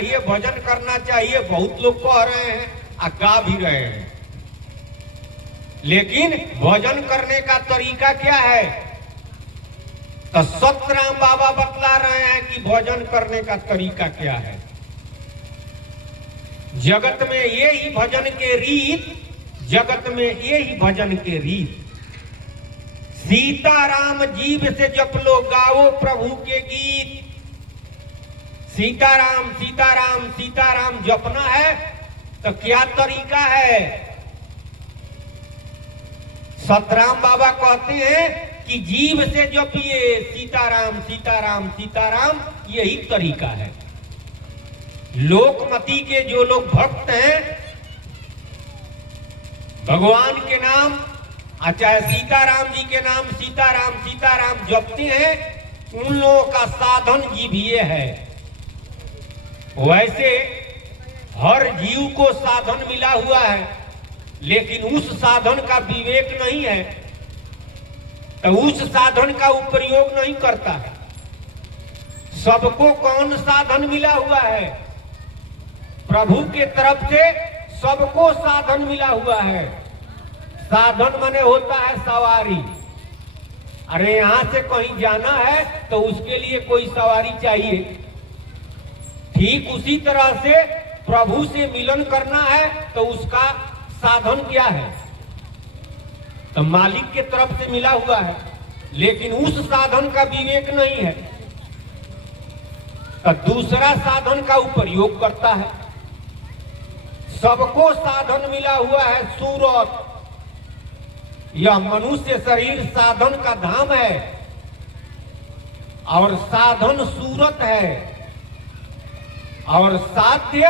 चाहिए, भजन करना चाहिए, बहुत लोग कह रहे हैं और गा भी रहे हैं। लेकिन भजन करने का तरीका क्या है? तो सतराम बाबा बतला रहे हैं कि भजन करने का तरीका क्या है। जगत में ये ही भजन के रीत, जगत में ये ही भजन के रीत। सीताराम जीव से जप लो, गाओ प्रभु के गीत। सीताराम सीताराम सीताराम जपना है तो क्या तरीका है? सतराम बाबा कहते हैं कि जीव से जपिए सीताराम सीताराम सीताराम, यही तरीका है। लोकमती के जो लोग भक्त हैं, भगवान के नाम चाहे सीताराम जी के नाम सीताराम सीताराम जपते हैं, उन लोगों का साधन जीविए है। वैसे हर जीव को साधन मिला हुआ है, लेकिन उस साधन का विवेक नहीं है, तो उस साधन का उपयोग नहीं करता है। सबको कौन साधन मिला हुआ है? प्रभु के तरफ से सबको साधन मिला हुआ है। साधन माने होता है सवारी। अरे यहां से कहीं जाना है तो उसके लिए कोई सवारी चाहिए। ठीक उसी तरह से प्रभु से मिलन करना है तो उसका साधन क्या है? तो मालिक के तरफ से मिला हुआ है, लेकिन उस साधन का विवेक नहीं है, तो दूसरा साधन का उपयोग करता है। सबको साधन मिला हुआ है। सूरत, यह मनुष्य शरीर साधन का धाम है और साधन सूरत है, और साध्य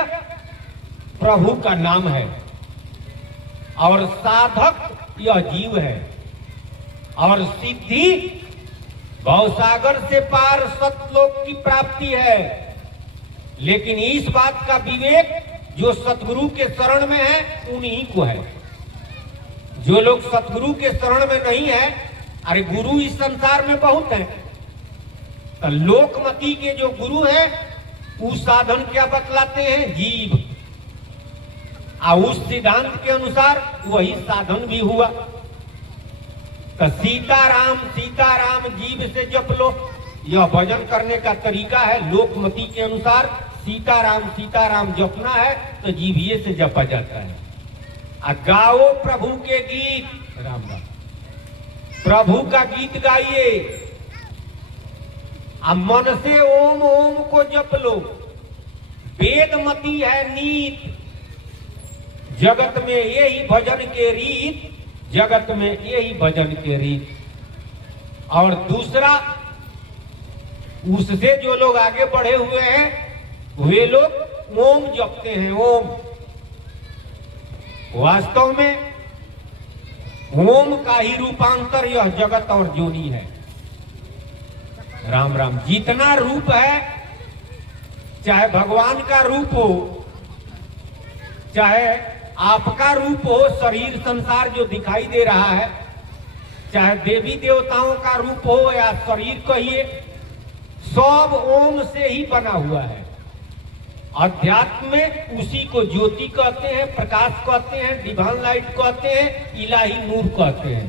प्रभु का नाम है, और साधक यह जीव है, और सिद्धि भवसागर से पार सतलोक की प्राप्ति है। लेकिन इस बात का विवेक जो सतगुरु के शरण में है उन्हीं को है। जो लोग सतगुरु के शरण में नहीं है, अरे गुरु इस संसार में बहुत है, तो लोकमती के जो गुरु हैं उस साधन क्या बतलाते हैं? जीव। और उस सिद्धांत के अनुसार वही साधन भी हुआ। तो सीताराम सीताराम जीव से जप लो, यह भजन करने का तरीका है। लोकमती के अनुसार सीताराम सीताराम जपना है तो जीविये से जपा जाता है। गाओ प्रभु के गीत, राम राम, प्रभु का गीत गाइए। मन से ओम ओम को जप लो। वेदमती है नीत, जगत में यही भजन के रीत, जगत में यही भजन के रीत। और दूसरा, उससे जो लोग आगे बढ़े हुए हैं वे लोग ओम जपते हैं। ओम, वास्तव में ओम का ही रूपांतर यह जगत और जोनी है। राम राम। जितना रूप है, चाहे भगवान का रूप हो, चाहे आपका रूप हो, शरीर संसार जो दिखाई दे रहा है, चाहे देवी देवताओं का रूप हो या शरीर कहिए, सब ओम से ही बना हुआ है। अध्यात्म में उसी को ज्योति कहते हैं, प्रकाश कहते हैं, डिवाइन लाइट कहते हैं, इलाही नूर कहते हैं।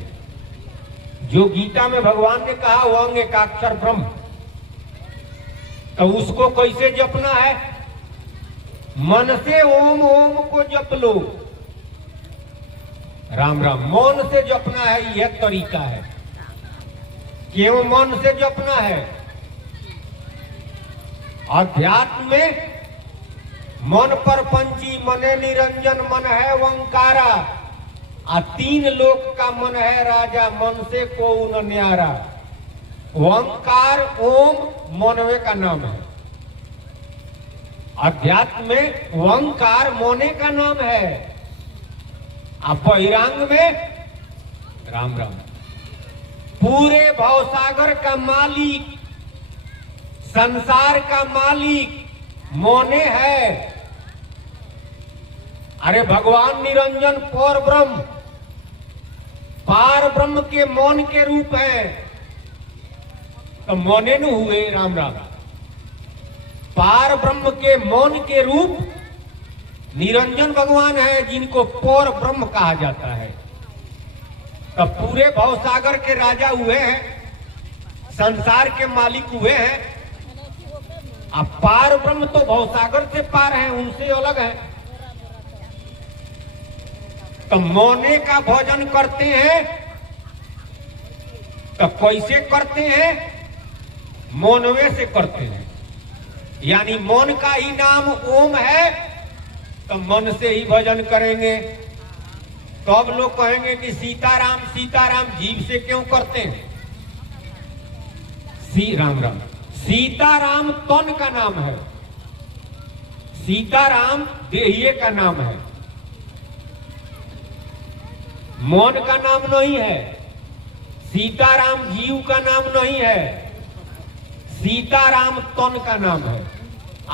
जो गीता में भगवान ने कहा वह एकाक्षर ब्रह्म, तो उसको कैसे जपना है? मन से ओम ओम को जप लो। राम राम। मौन से जपना है, यह तरीका है। क्यों मन से जपना है? अध्यात्म में मन पर पंची मने निरंजन, मन है ओंकारा। तीन लोक का मन है राजा, मन से को न न्यारा। ओंकार ओम मनवे का नाम है। अध्यात्म में ओंकार मोने का नाम है। बहिरांग में राम राम। पूरे भवसागर का मालिक, संसार का मालिक मोने है। अरे भगवान निरंजन पर ब्रह्म, पार ब्रह्म के मौन के रूप है, तो मौने न हुए। राम राम। पार ब्रह्म के मौन के रूप निरंजन भगवान है, जिनको पर ब्रह्म कहा जाता है। तब पूरे भवसागर के राजा हुए हैं, संसार के मालिक हुए हैं। अब पार ब्रह्म तो भवसागर से पार है, उनसे अलग है। तो मौने का भोजन करते हैं, तो कैसे करते हैं? मौनवे से करते हैं, यानी मौन का ही नाम ओम है, तो मन से ही भजन करेंगे। तो अब लोग कहेंगे कि सीताराम सीताराम जीव से क्यों करते हैं? राम राम। सीताराम तन का नाम है, सीताराम देहिए का नाम है, मौन का नाम नहीं है। सीताराम जीव का नाम नहीं है, सीताराम तन का नाम है।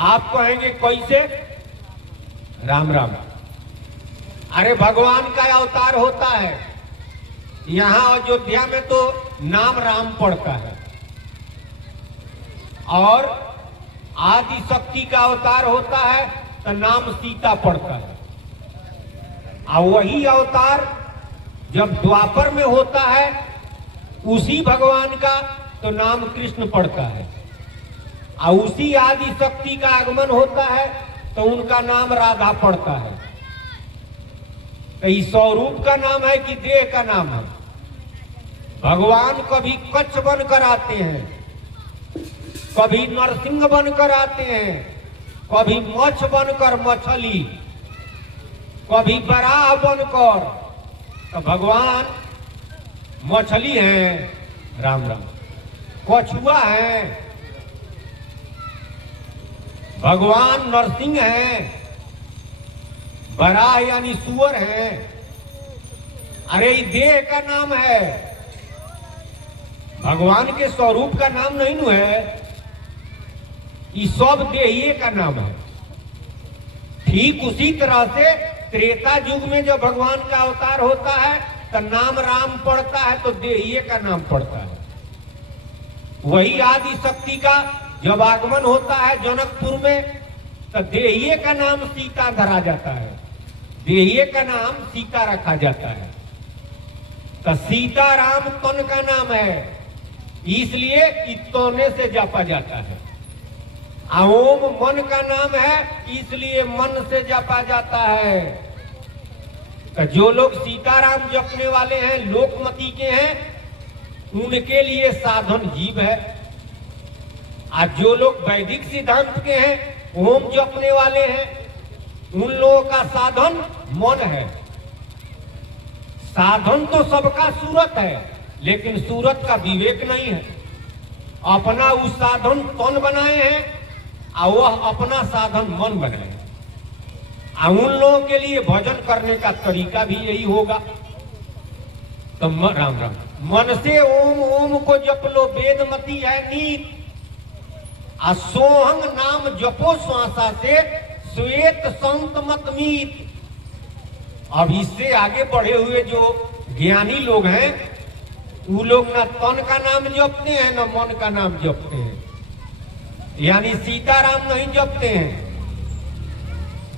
आप कहेंगे कैसे? राम राम। अरे भगवान का अवतार होता है, यहां अयोध्या में तो नाम राम पड़ता है, और आदि शक्ति का अवतार होता है तो नाम सीता पड़ता है। और वही अवतार जब द्वापर में होता है उसी भगवान का तो नाम कृष्ण पड़ता है, और उसी आदि शक्ति का आगमन होता है तो उनका नाम राधा पड़ता है। तो इस स्वरूप का नाम है कि देह का नाम है? भगवान कभी कच्छ बनकर आते हैं, कभी नरसिंह बनकर आते हैं, कभी मछ बनकर मछली, कभी बराह बनकर। तो भगवान मछली है, राम राम, कछुआ है, भगवान नरसिंह है, बराह यानी सुअर है। अरे ये देह का नाम है, भगवान के स्वरूप का नाम नहीं नु है, ये सब देहिए का नाम है। ठीक उसी तरह से त्रेता युग में जब भगवान का अवतार होता है तो नाम राम पड़ता है, तो देहिए का नाम पड़ता है। वही आदि शक्ति का जब आगमन होता है जनकपुर में तो देहिए का नाम सीता धरा जाता है, देहिए का नाम सीता रखा जाता है। तो सीताराम तन का नाम है, इसलिए तोने से जापा जाता है। ओम मन का नाम है, इसलिए मन से जपा जाता है। तो जो लोग सीताराम जपने वाले हैं, लोकमती के हैं, उनके लिए साधन जीव है। आज जो लोग वैदिक सिद्धांत के हैं, ओम जपने वाले हैं, उन लोगों का साधन मन है। साधन तो सबका सूरत है, लेकिन सूरत का विवेक नहीं है। अपना उस साधन तन बनाए हैं और वह अपना साधन मन बनाए। उन लोगों के लिए भजन करने का तरीका भी यही होगा। तो राम राम। मन से ओम ओम को जप लो, वेदमती है नीत। सोहंग नाम जपो श्वासा से, श्वेत संत मत मीत। अब इससे आगे बढ़े हुए जो ज्ञानी लोग हैं, वो लोग ना तन का नाम जपते हैं ना मन का नाम जपते हैं, यानी सीताराम नहीं जपते हैं,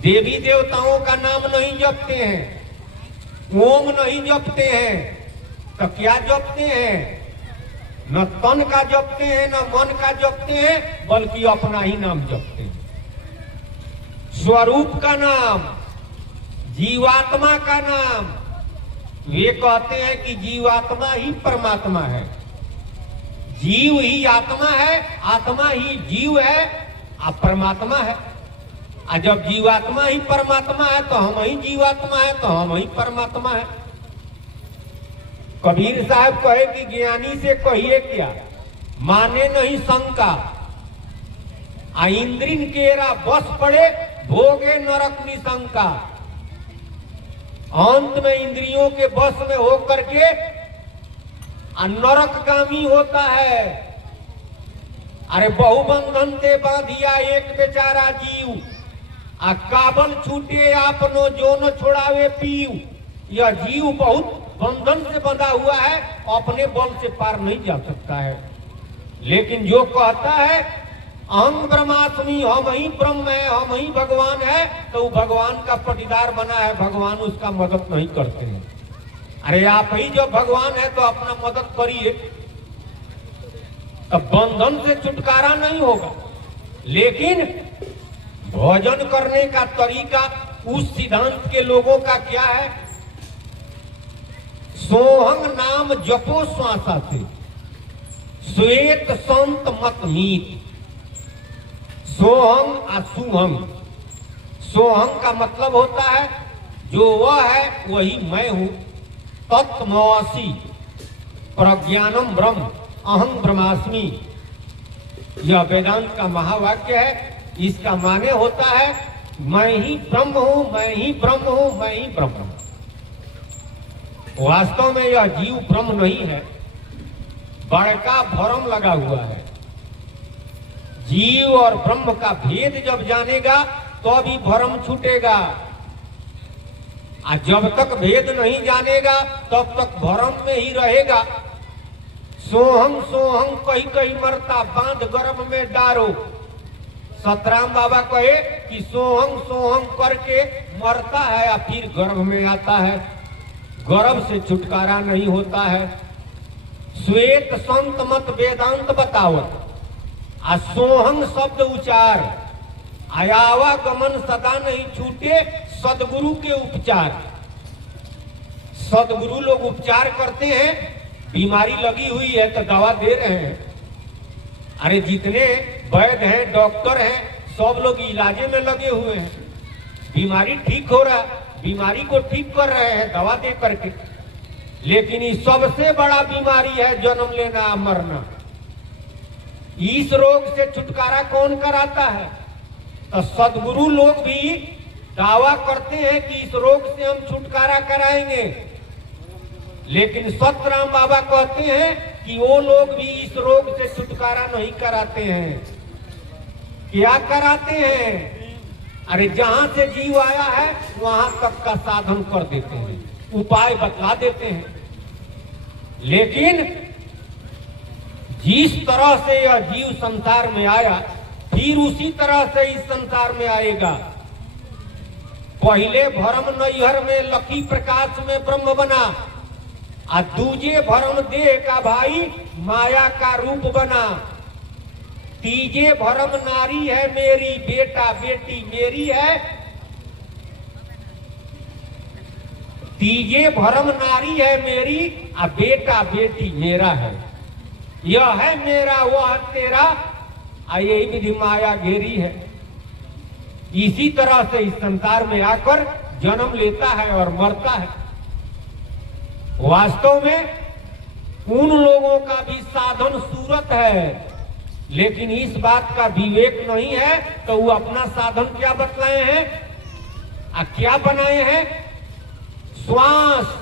देवी देवताओं का नाम नहीं जपते हैं, ओम नहीं जपते हैं। तो क्या जपते हैं? न तन का जपते हैं न मन का जपते हैं, बल्कि अपना ही नाम जपते हैं। स्वरूप का नाम, जीवात्मा का नाम। वे कहते हैं कि जीवात्मा ही परमात्मा है, जीव ही आत्मा है, आत्मा ही जीव है, और परमात्मा है। और जब जीवात्मा ही परमात्मा है तो हम ही जीवात्मा है, तो हम ही परमात्मा है। कबीर साहब कहे कि ज्ञानी से कहिए क्या, माने नहीं शंका। इंद्रिन केरा बस पड़े, भोगे नरक निशंका। अंत में इंद्रियों के बस में होकर के नरकगामी होता है। अरे बहुबंधन ते बांधिया एक बेचारा जीव, आ काबल छूटे आपनो जो न छोड़ावे पीव। यह जीव बहुत बंधन से बंधा हुआ है, अपने बल से पार नहीं जा सकता है। लेकिन जो कहता है अहं ब्रह्मास्मि, हम ही ब्रह्म है, हम ही भगवान है, तो वो भगवान का पटीदार बना है, भगवान उसका मदद नहीं करते हैं। अरे आप ही जो भगवान है तो अपना मदद करिए, तब बंधन से छुटकारा नहीं होगा। लेकिन भोजन करने का तरीका उस सिद्धांत के लोगों का क्या है? सोहंग नाम जपो श्वासा से, श्वेत संत मत मीत। सोहंग असुहंग, सोहंग का मतलब होता है जो वह है वही मैं हूं, तत्त्वमसि प्रज्ञानम ब्रह्म अहं ब्रह्मास्मि। यह वेदांत का महावाक्य है। इसका माने होता है मैं ही ब्रह्म हूं, मैं ही ब्रह्म हूं, मैं ही ब्रह्म हूं। वास्तव में यह जीव ब्रह्म नहीं है, बड़का भ्रम लगा हुआ है। जीव और ब्रह्म का भेद जब जानेगा तो अभी भ्रम छूटेगा, और जब तक भेद नहीं जानेगा तब तक भ्रम में ही रहेगा। सोहंग सोहंग कही कही मरता, बांध गर्भ में डारो। सतराम बाबा कहे कि सोहंग सोहंग करके मरता है या फिर गर्भ में आता है, गर्भ से छुटकारा नहीं होता है। श्वेत संत मत वेदांत बतावत, आ सोहंग शब्द उच्चार, आयावागमन सदा नहीं छूटे, सदगुरु के उपचार। सदगुरु लोग उपचार करते हैं, बीमारी लगी हुई है तो दवा दे रहे हैं। अरे जितने वैद्य हैं, डॉक्टर हैं, सब लोग इलाजे में लगे हुए हैं। बीमारी ठीक हो रहा, बीमारी को ठीक कर रहे हैं दवा दे करके। लेकिन इस सबसे बड़ा बीमारी है जन्म लेना, मरना। इस रोग से छुटकारा कौन कराता है? तो सदगुरु लोग भी दावा करते हैं कि इस रोग से हम छुटकारा कराएंगे, लेकिन सतराम बाबा कहते हैं कि वो लोग भी इस रोग से छुटकारा नहीं कराते हैं। क्या कराते हैं? अरे जहां से जीव आया है वहां तक का साधन कर देते हैं, उपाय बतला देते हैं। लेकिन जिस तरह से यह जीव संसार में आया, फिर उसी तरह से इस संसार में आएगा। पहले भरम नैहर में लकी प्रकाश में ब्रह्म बना, और दूजे भरम देह का भाई माया का रूप बना। तीजे भरम नारी है मेरी, बेटा बेटी मेरी है। तीजे भरम नारी है मेरी, और बेटा बेटी मेरा है। यह है मेरा, वह तेरा, यही विधि माया घेरी है। इसी तरह से इस संसार में आकर जन्म लेता है और मरता है। वास्तव में उन लोगों का भी साधन सूरत है, लेकिन इस बात का विवेक नहीं है, तो वो अपना साधन क्या बतलाए हैं, क्या बनाए हैं? श्वास।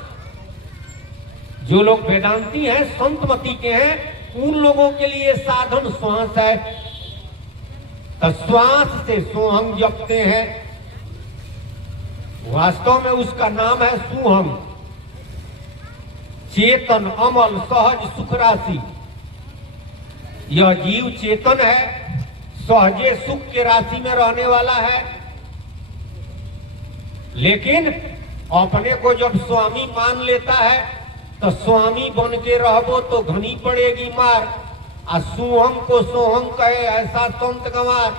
जो लोग वेदांती हैं, संतमती के हैं, उन लोगों के लिए साधन श्वास है। तो श्वास से सोहम जपते हैं। वास्तव में उसका नाम है सुहम। चेतन, अमल, सहज, सुख राशि। यह जीव चेतन है, सहजे सुख के राशि में रहने वाला है। लेकिन अपने को जब स्वामी मान लेता है तो स्वामी बन के रहो तो घनी पड़ेगी मार। आ सुहम को सोहम कहे ऐसा संत गंवार।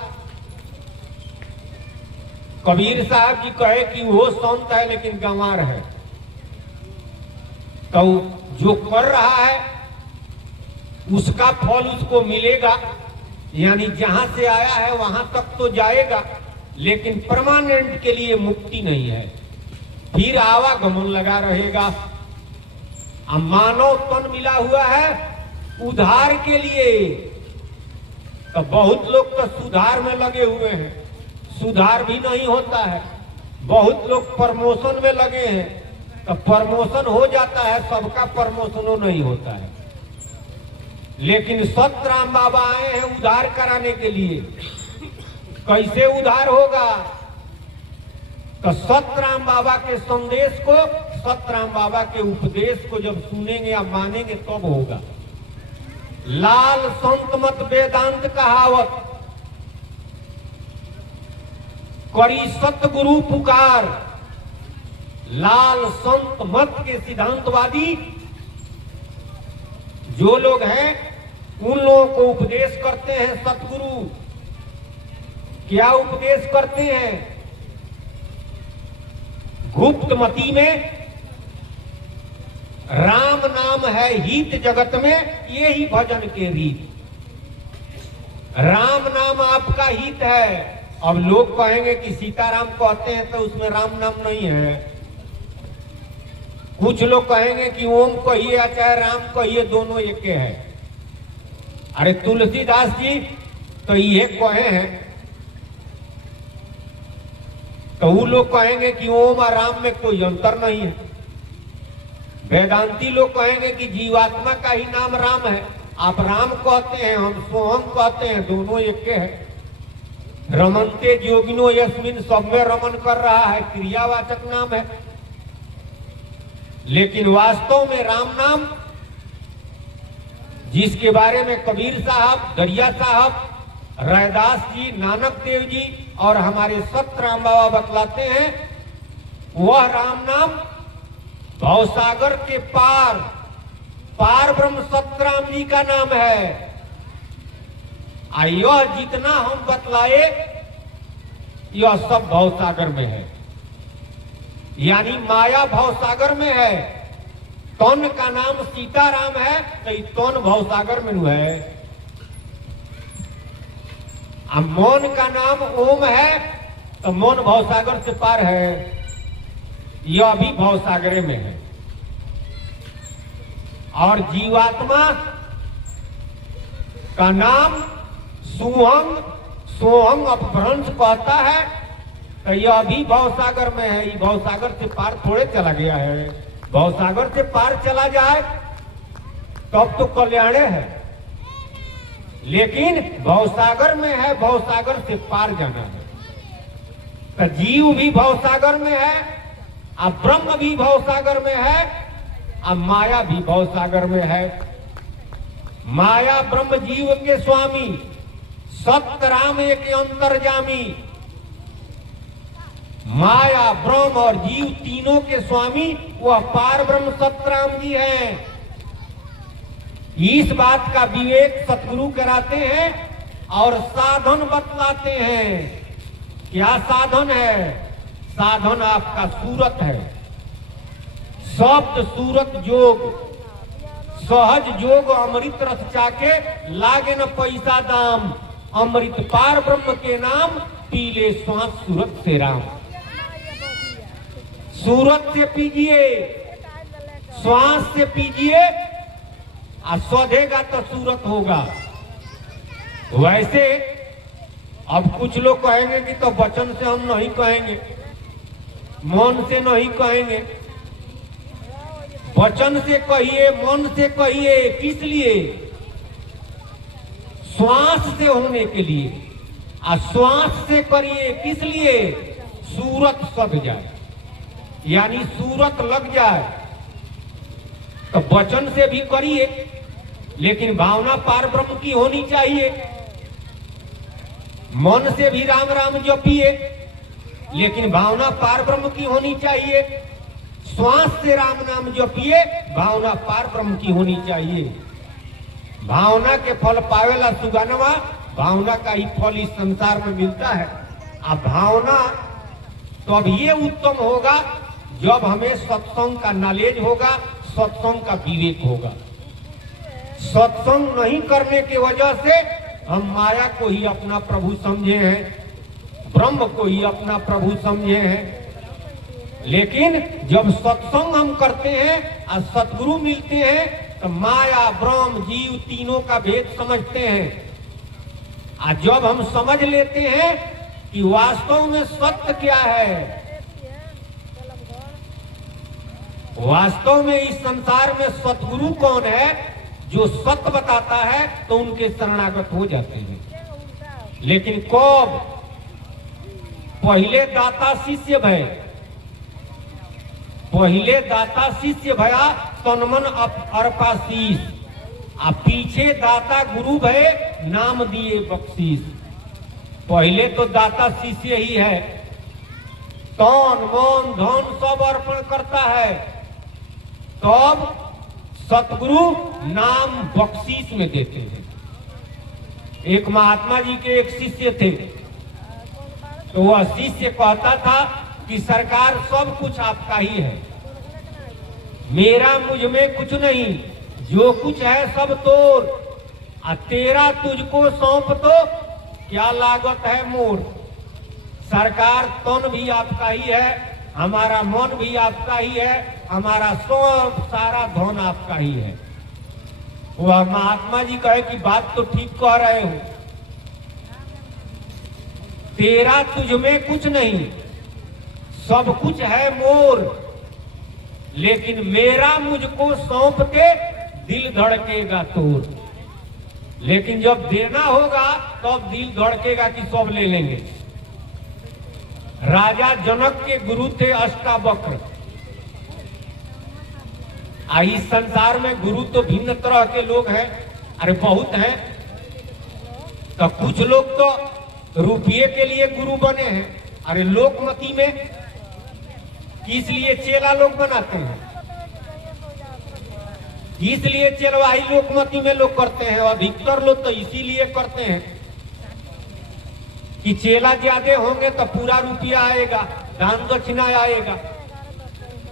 कबीर साहब जी कहे कि वो संत है लेकिन गंवार है। तो जो कर रहा है उसका फल उसको मिलेगा, यानी जहां से आया है वहां तक तो जाएगा, लेकिन परमानेंट के लिए मुक्ति नहीं है। फिर आवागमन लगा रहेगा। मानव तन मिला हुआ है उधार के लिए, तो बहुत लोग तो सुधार में लगे हुए हैं, सुधार भी नहीं होता है। बहुत लोग प्रमोशन में लगे हैं, तो प्रमोशन हो जाता है, सबका प्रमोशनों नहीं होता है। लेकिन सतराम बाबा आए हैं उधार कराने के लिए। कैसे उधार होगा? तो सतराम बाबा के संदेश को, सतराम बाबा के उपदेश को जब सुनेंगे या मानेंगे तब होगा। लाल संत मत वेदांत कहावत, करी सतगुरु पुकार, लाल संत मत के सिद्धांतवादी जो लोग हैं उन लोगों को उपदेश करते हैं सतगुरु। क्या उपदेश करते हैं? गुप्त मति में राम नाम है हित जगत में, ये ही भजन के रीत। राम नाम आपका हित है। अब लोग कहेंगे कि सीताराम कहते हैं तो उसमें राम नाम नहीं है। कुछ लोग कहेंगे कि ओम कहिए या चाहे राम कहिए, दोनों एक है। अरे तुलसीदास जी तो ये कहे हैं, तो वो लोग कहेंगे कि ओम और राम में कोई अंतर नहीं है। वेदांती लोग कहेंगे कि जीवात्मा का ही नाम राम है। आप राम कहते हैं, हम सोहम कहते हैं, दोनों एक है। रमनते जोगिनो यस्मिन, सब में रमन कर रहा है, क्रियावाचक नाम है। लेकिन वास्तव में राम नाम, जिसके बारे में कबीर साहब, दरिया साहब, रैदास जी, नानक देव जी और हमारे सतराम बाबा बतलाते हैं, वह राम नाम भवसागर के पार पार ब्रह्म सतराम जी का नाम है। यह जितना हम बतलाए यह सब भवसागर में है, यानी माया भवसागर में है। तन का नाम सीताराम है तो तन भवसागर में है। मौन का नाम ओम है तो मौन भवसागर से पार है, यह भी भवसागर में है। और जीवात्मा का नाम सोहम, सोहम अपभ्रंश कहता है तो यह भी भवसागर में है। ये भवसागर से पार थोड़े चला गया है। भवसागर से पार चला जाए तब तो कल्याण है, लेकिन भवसागर में है, भवसागर से पार जाना है। तो जीव भी भवसागर में है, अब ब्रह्म भी भवसागर में है, अब माया भी भवसागर में है। माया ब्रह्म जीव के स्वामी, सत्य राम एक अंतर्जामी। माया ब्रह्म और जीव तीनों के स्वामी वह पार ब्रह्म सतराम जी हैं। इस बात का विवेक सतगुरु कराते हैं और साधन बतलाते हैं। क्या साधन है? साधन आपका सूरत है। शब्द सूरत जोग, सहज जोग अमृत रस चाके, लागे न पैसा दाम। अमृत पार ब्रह्म के नाम, पीले श्वास सूरत से राम। सूरत से पीजिए, श्वास से पीजिए, और सौधेगा तो सूरत होगा। वैसे अब कुछ लोग कहेंगे कि तो वचन से हम नहीं कहेंगे, मन से नहीं कहेंगे। वचन से कहिए, मन से कहिए, किस लिए? श्वास से होने के लिए। और श्वास से करिए किस लिए? सूरत सध जाए, यानी सूरत लग जाए। तो वचन से भी करिए, लेकिन भावना पार ब्रह्म की होनी चाहिए। मन से भी राम राम जपिए, लेकिन भावना पार ब्रह्म की होनी चाहिए। श्वास से राम नाम जपिए, भावना पार ब्रह्म की होनी चाहिए। भावना के फल पावेला सुगनवा, भावना का ही फल इस संसार में मिलता है। अब भावना तो अब ये उत्तम होगा जब हमें सत्संग का नॉलेज होगा, सत्संग का विवेक होगा। सत्संग नहीं करने की वजह से हम माया को ही अपना प्रभु समझे हैं, ब्रह्म को ही अपना प्रभु समझे हैं। लेकिन जब सत्संग हम करते हैं और सतगुरु मिलते हैं तो माया ब्रह्म जीव तीनों का भेद समझते हैं। और जब हम समझ लेते हैं कि वास्तव में सत्य क्या है, वास्तव में इस संसार में सतगुरु कौन है, जो सत्य बताता है, तो उनके शरणागत हो जाते हैं। लेकिन कब? पहले दाता शिष्य भय, पहले दाता शिष्य भया तनमन अर्पाशीष, आ पीछे दाता गुरु भय नाम दिए बख्शीश। पहले तो दाता शिष्य ही है, तन मन धन सब अर्पण करता है, तब सतगुरु नाम बख्शीश में देते हैं। एक महात्मा जी के एक शिष्य थे, तो वह शिष्य कहता था कि सरकार सब कुछ आपका ही है, मेरा मुझ में कुछ नहीं, जो कुछ है सब तोर, तेरा तुझको सौंप तो क्या लागत है मोर। सरकार तन भी आपका ही है, हमारा मन भी आपका ही है, हमारा सब सारा धन आपका ही है। वह महात्मा जी कहे कि बात तो ठीक कह रहे हो, तेरा तुझ में कुछ नहीं, सब कुछ है मोर, लेकिन मेरा मुझको सौंपते दिल धड़केगा तोर। लेकिन जब देना होगा तब दिल धड़केगा कि सब ले लेंगे। राजा जनक के गुरु थे अष्टावक्र। इस संसार में गुरु तो भिन्न तरह के लोग हैं, अरे बहुत हैं। तो कुछ लोग तो रुपये के लिए गुरु बने हैं, अरे लोकमती में किस लिए चेला लोग बनाते हैं, इसलिए चेलवाही लोकमती में लोग करते हैं। अधिकतर लोग तो इसीलिए करते हैं कि चेला ज्यादा होंगे तो पूरा रुपया आएगा, दान दक्षिणा आएगा।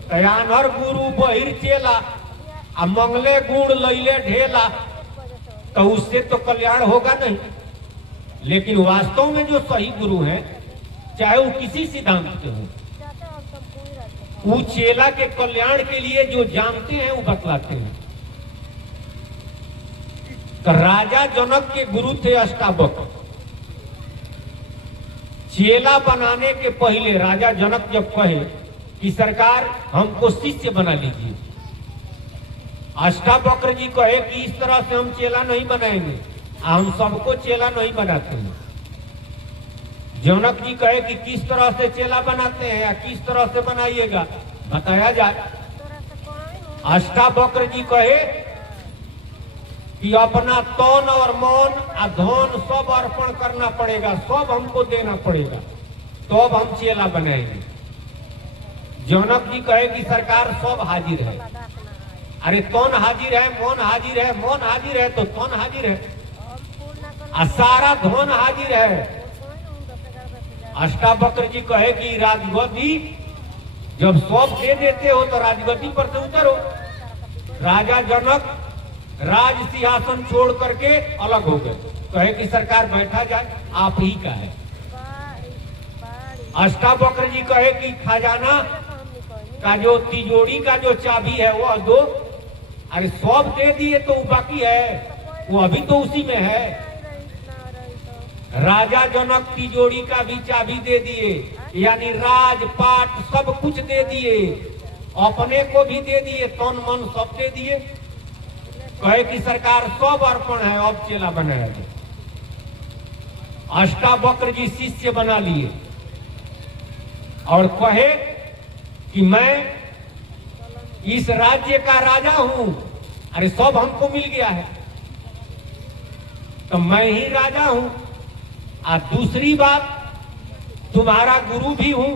तयानहर गुरु बहिर चेला, मंगले गुण लैले ढेला, तो उससे तो कल्याण होगा नहीं। लेकिन वास्तव में जो सही गुरु हैं, चाहे वो किसी सिद्धांत के हों, वो चेला के कल्याण के लिए जो जानते हैं वो बतलाते हैं। तो राजा जनक के गुरु थे अष्टावक्र। चेला बनाने के पहले राजा जनक जब कहे कि सरकार हमको शिष्य बना लीजिए, अष्टावक्र जी कहे कि इस तरह से हम चेला नहीं बनाएंगे, हम सबको चेला नहीं बनाते हैं। जनक जी कहे कि किस तरह से चेला बनाते हैं या किस तरह से बनाइएगा, बताया जाए। अष्टावक्र जी कहे कि अपना तन और मन और धन सब अर्पण करना पड़ेगा, सब हमको देना पड़ेगा, तो अब हम चेला बनाएंगे। जनक जी कहे कि सरकार सब हाजिर है, अरे तन हाजिर है, मन हाजिर है, मन हाजिर है तो तन हाजिर है, और सारा धन हाजिर है। अष्टावक्र जी कहे कि राजगद्दी जब सब दे देते हो तो राजगद्दी पर से उतरो। राजा जनक राज सिंहासन छोड़ करके अलग हो गए, कहे कि सरकार बैठा जाए, आप ही का है। अष्टावक्र जी कहे कि खजाना का जो तिजोरी का जो चाबी है वह दो। अरे सब दे दिए तो बाकी है, वो अभी तो उसी में है। राजा जनक तिजोरी का भी चाबी दे दिए, यानी राजपाट सब कुछ दे दिए, अपने को भी दे दिए, तन मन सब दे दिए। कहे कि सरकार सब अर्पण है, अब चेला बनाया जाए। अष्टावक्र जी शिष्य बना लिए और कहे कि मैं इस राज्य का राजा हूं, अरे सब हमको मिल गया है तो मैं ही राजा हूं। और दूसरी बात, तुम्हारा गुरु भी हूं,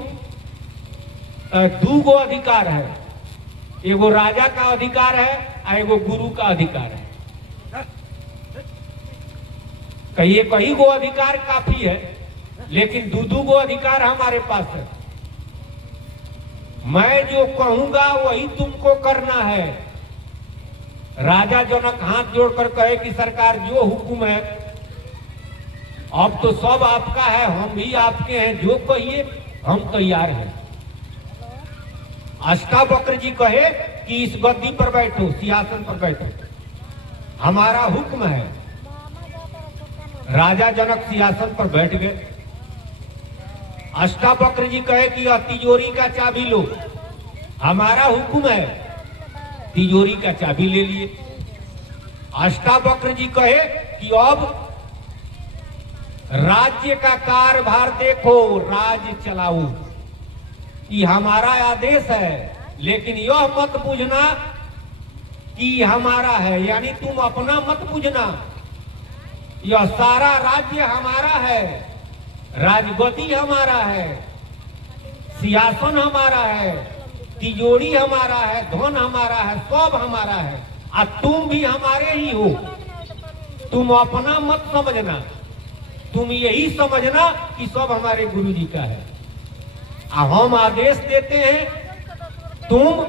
दो गो अधिकार है, एगो राजा का अधिकार है और एगो गुरु का अधिकार है। कहिए कहीं गो अधिकार काफी है, लेकिन दो गो अधिकार हमारे पास है। मैं जो कहूंगा वही तुमको करना है। राजा जनक हाथ जोड़कर कहे कि सरकार जो हुक्म है, अब तो सब आपका है, हम भी आपके हैं, जो कहिए हम तैयार हैं। अष्टावक्र जी कहे कि इस गद्दी पर बैठो, सिंहासन पर बैठो, हमारा हुक्म है। राजा जनक सिंहासन पर बैठ गए। अष्टावक्र जी कहे कि तिजोरी का चाबी लो, हमारा हुक्म है, तिजोरी का चाबी ले लिए। अष्टावक्र जी कहे कि अब राज्य का कारभार देखो, राज्य चलाओ, ये हमारा आदेश है, लेकिन यह मत बुझना कि हमारा है, यानी तुम अपना मत बुझना, यह सारा राज्य हमारा है, राजगद्दी हमारा है, सिंहासन हमारा है, तिजोरी हमारा है, धन हमारा है, सब हमारा है, और तुम भी हमारे ही हो। तुम अपना मत समझना, तुम यही समझना कि सब हमारे गुरु जी का है। हम आदेश देते हैं तुम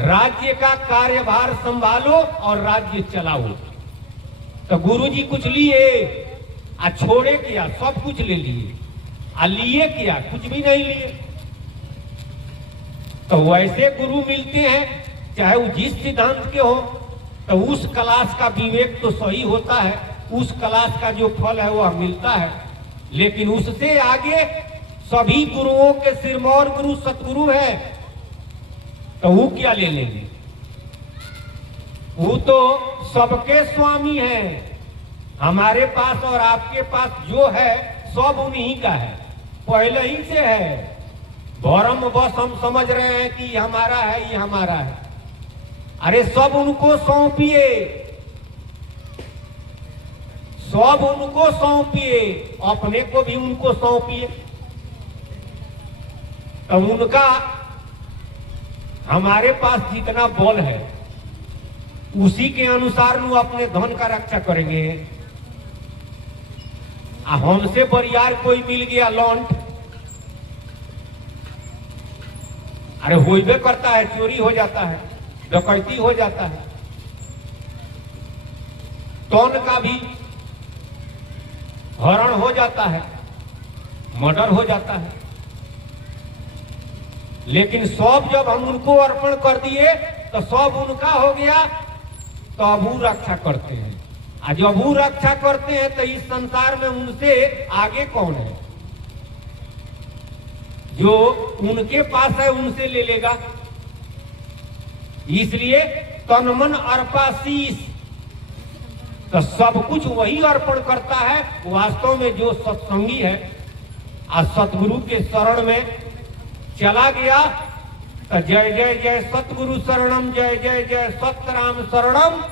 राज्य का कार्यभार संभालो और राज्य चलाओ। तो गुरु जी कुछ लिए आ छोड़े क्या, सब कुछ ले लिए, आ लिए क्या, कुछ भी नहीं लिए। तो वैसे गुरु मिलते हैं, चाहे वो जिस सिद्धांत के हो, तो उस क्लास का विवेक तो सही होता है, उस क्लास का जो फल है वह मिलता है। लेकिन उससे आगे सभी गुरुओं के सिरमौर गुरु सतगुरु है, तो वो क्या ले लेंगे? वो तो सबके स्वामी हैं। हमारे पास और आपके पास जो है सब उन्हीं का है, पहले ही से है। भरम बस हम समझ रहे हैं कि ये हमारा है, ये हमारा है। अरे सब उनको सौंपिए, सब उनको सौंपिए, अपने को भी उनको सौंपिए। तो उनका हमारे पास जितना बल है उसी के अनुसार वो अपने धन का रक्षा करेंगे। हमसे बरियार कोई मिल गया लौंड, अरे होइबे करता है, चोरी हो जाता है, डकैती हो जाता है, तौन का भी हरण हो जाता है, मर्डर हो जाता है। लेकिन सब जब हम उनको अर्पण कर दिए तो सब उनका हो गया, तो अब वो रक्षा करते हैं। और जब वो रक्षा करते हैं तो इस संसार में उनसे आगे कौन है? जो उनके पास है उनसे ले लेगा। इसलिए तन मन अर्पाशीष, तो सब कुछ वही अर्पण करता है। वास्तव में जो सत्संगी है और सतगुरु के शरण में चला गया, तो जय जय जय सतगुरु शरणम, जय जय जय सतराम शरणम,